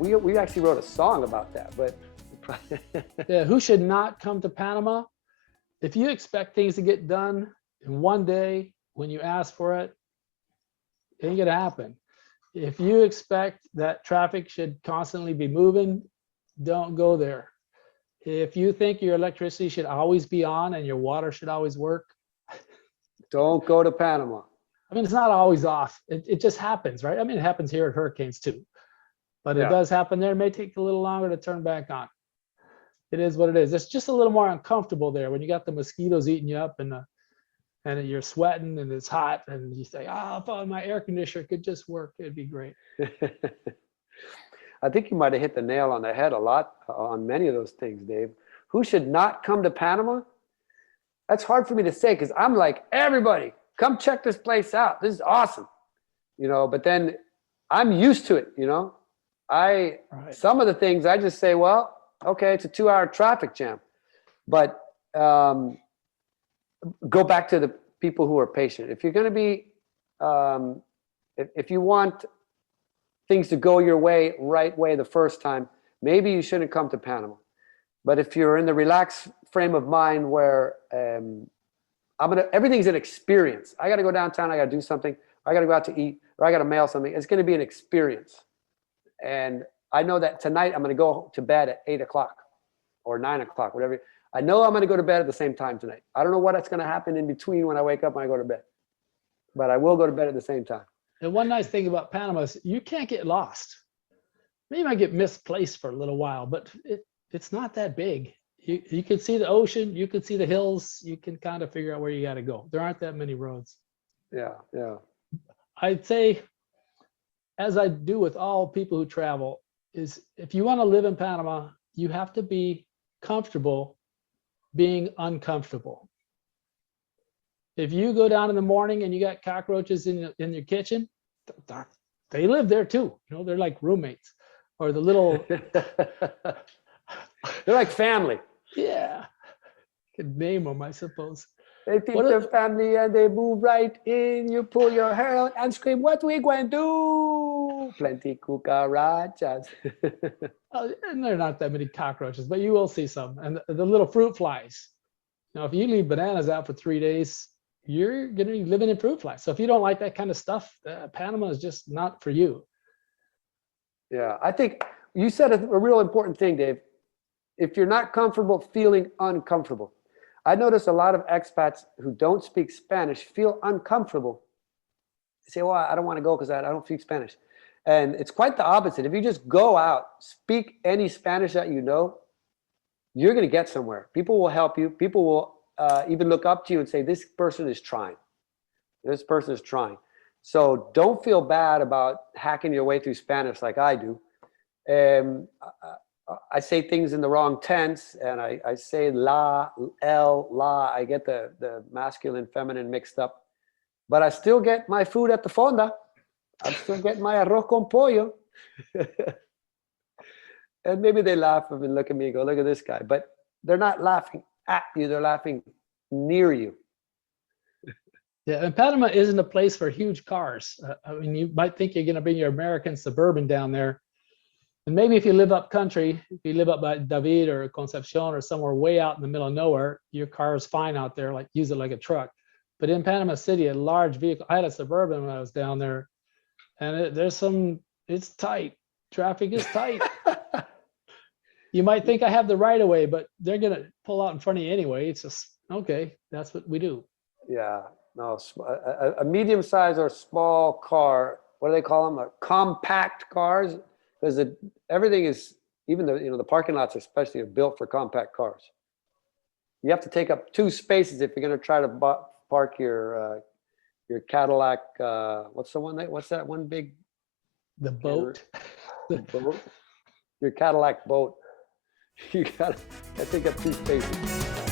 man, we actually wrote a song about that, but Yeah, who should not come to Panama? If you expect things to get done in one day when you ask for it, it ain't gonna happen. If you expect that traffic should constantly be moving, don't go there. If you think your electricity should always be on and your water should always work, don't go to Panama. I mean, it's not always off. It just happens, right? I mean, it happens here at hurricanes too, but it does happen there. It may take a little longer to turn back on. It is what it is. It's just a little more uncomfortable there when you got the mosquitoes eating you up and you're sweating and it's hot and you say, oh, if my air conditioner could just work, it'd be great. I think you might have hit the nail on the head a lot on many of those things, Dave. Who should not come to Panama? That's hard for me to say because I'm like, everybody, come check this place out. This is awesome. But then I'm used to it, Some of the things I just say, well, okay, it's a 2-hour traffic jam. But go back to the people who are patient. If you're going to be, if you want things to go your right way the first time, maybe you shouldn't come to Panama. But if you're in the relaxed frame of mind where everything's an experience. I got to go downtown. I got to do something. I got to go out to eat, or I got to mail something. It's going to be an experience. And I know that tonight I'm going to go to bed at 8 o'clock or 9 o'clock, whatever. I know I'm going to go to bed at the same time tonight. I don't know what's going to happen in between when I wake up and I go to bed, but I will go to bed at the same time. And one nice thing about Panama is you can't get lost. You might get misplaced for a little while, but it's not that big. You can see the ocean, you can see the hills, you can kind of figure out where you got to go. There aren't that many roads. Yeah. I'd say, as I do with all people who travel, is if you want to live in Panama, you have to be comfortable being uncomfortable. If you go down in the morning and you got cockroaches in your kitchen, they live there too. They're like roommates, or the little. They're like family. Yeah, could name them, I suppose. They think they're family and they move right in. You pull your hair out and scream, "What we going to do?" Plenty cucarachas. And there are not that many cockroaches, but you will see some. And the little fruit flies. Now, if you leave bananas out for 3 days, you're going to be living in fruit flies. So if you don't like that kind of stuff, Panama is just not for you. Yeah, I think you said a real important thing, Dave. If you're not comfortable feeling uncomfortable. I notice a lot of expats who don't speak Spanish feel uncomfortable. They say, well, I don't want to go because I don't speak Spanish. And it's quite the opposite. If you just go out, speak any Spanish that you know, you're going to get somewhere. People will help you. People will even look up to you and say, this person is trying. This person is trying. So don't feel bad about hacking your way through Spanish like I do. I say things in the wrong tense, and I say la, la. I get the masculine, feminine mixed up. But I still get my food at the fonda. I'm still getting my arroz con pollo. And maybe they laugh and look at me and go, look at this guy. But they're not laughing at you. They're laughing near you. Yeah, and Panama isn't a place for huge cars. I mean, you might think you're going to bring your American Suburban down there. And maybe if you live up country, if you live up by David or Concepcion or somewhere way out in the middle of nowhere, your car is fine out there, like use it like a truck. But in Panama City, a large vehicle, I had a Suburban when I was down there, and it's tight. Traffic is tight. You might think I have the right of way, but they're going to pull out in front of you anyway. It's just, okay, that's what we do. Yeah, no, a medium-sized or small car, what do they call them? Compact cars. Because everything is, even the parking lots especially are built for compact cars. You have to take up 2 spaces if you're going to try to park your Cadillac. What's that one big? The boat. The boat. Your Cadillac boat. You gotta take up 2 spaces.